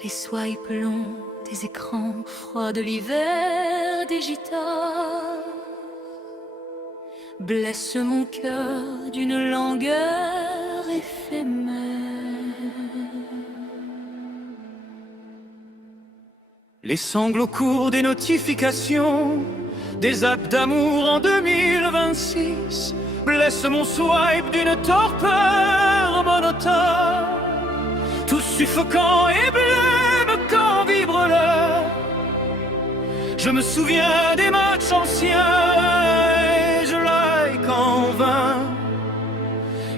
Les swipes longs des écrans froids de l'hiver digital blessent mon cœur d'une langueur éphémère. Les sanglots courts des notifications, des apps d'amour en 2026 blessent mon swipe d'une torpeur monotone. Tout suffocant et blême quand vibre l'heure. Je me souviens des matchs anciens et je like en vain.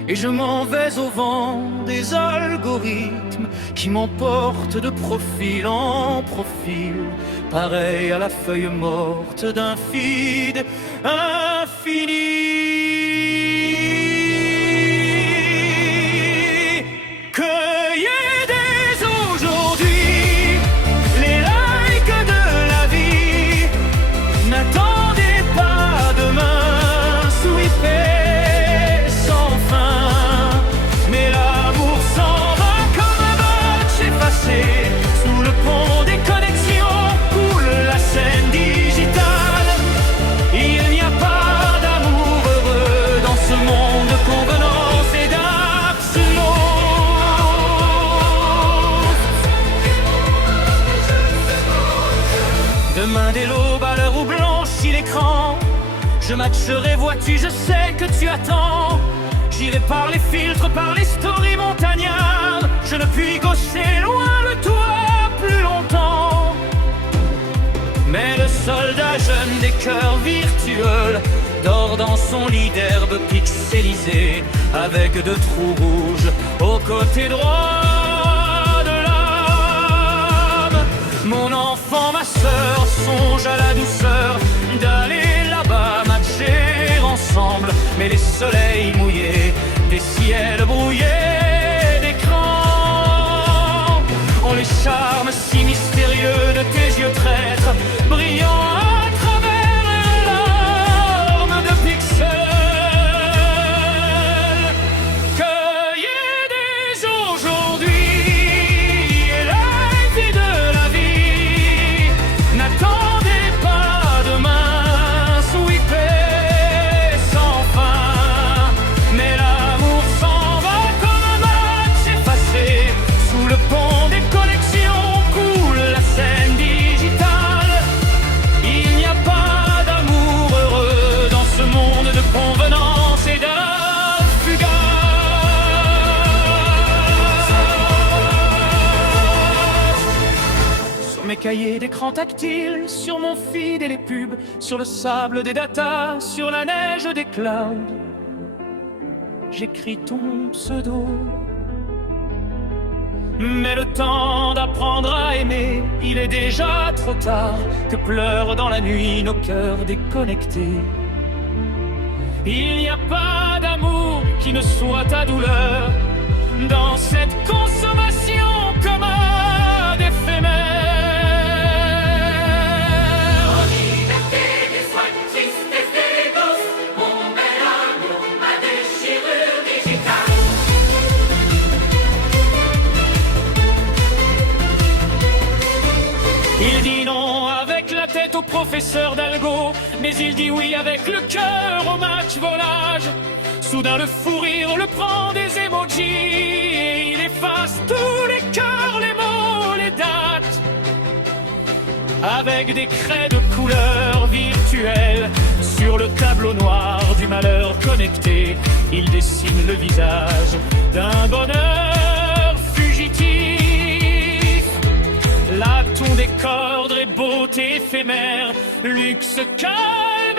Et je m'en vais au vent des algorithmes qui m'emportent de profil en profil, pareil à la feuille morte d'un feed infini. Demain dès l'aube à l'heure où blanchit l'écran, je matcherai, vois-tu, je sais que tu attends. J'irai par les filtres, par les stories montagnardes. Je ne puis gaucher loin de toi plus longtemps. Mais le soldat jeune des cœurs virtuels dort dans son lit d'herbe pixelisée, avec deux trous rouges au côté droit. Mon enfant, ma sœur, songe à la douceur d'aller là-bas matcher ensemble. Mais les soleils mouillés, des ciels brouillés d'écran ont les charmes si mystérieux de tes yeux traîtres, brillant à travers les larmes de pixels. Cueillez dès aujourd'hui mes cahiers d'écran tactile, sur mon feed et les pubs, sur le sable des datas, sur la neige des clouds. J'écris ton pseudo. Mais le temps d'apprendre à aimer, il est déjà trop tard, que pleurent dans la nuit nos cœurs déconnectés. Il n'y a pas d'amour qui ne soit ta douleur dans cette consommation commode éphémère. Il dit non avec la tête au professeur d'algo, mais il dit oui avec le cœur au match volage. Soudain le fou rire le prend des emojis et il efface tous les cœurs, les mots, les dates. Avec des craies de couleurs virtuelles sur le tableau noir du malheur connecté, il dessine le visage d'un bonheur fugitif. Là ton décor et beauté éphémère, luxe calme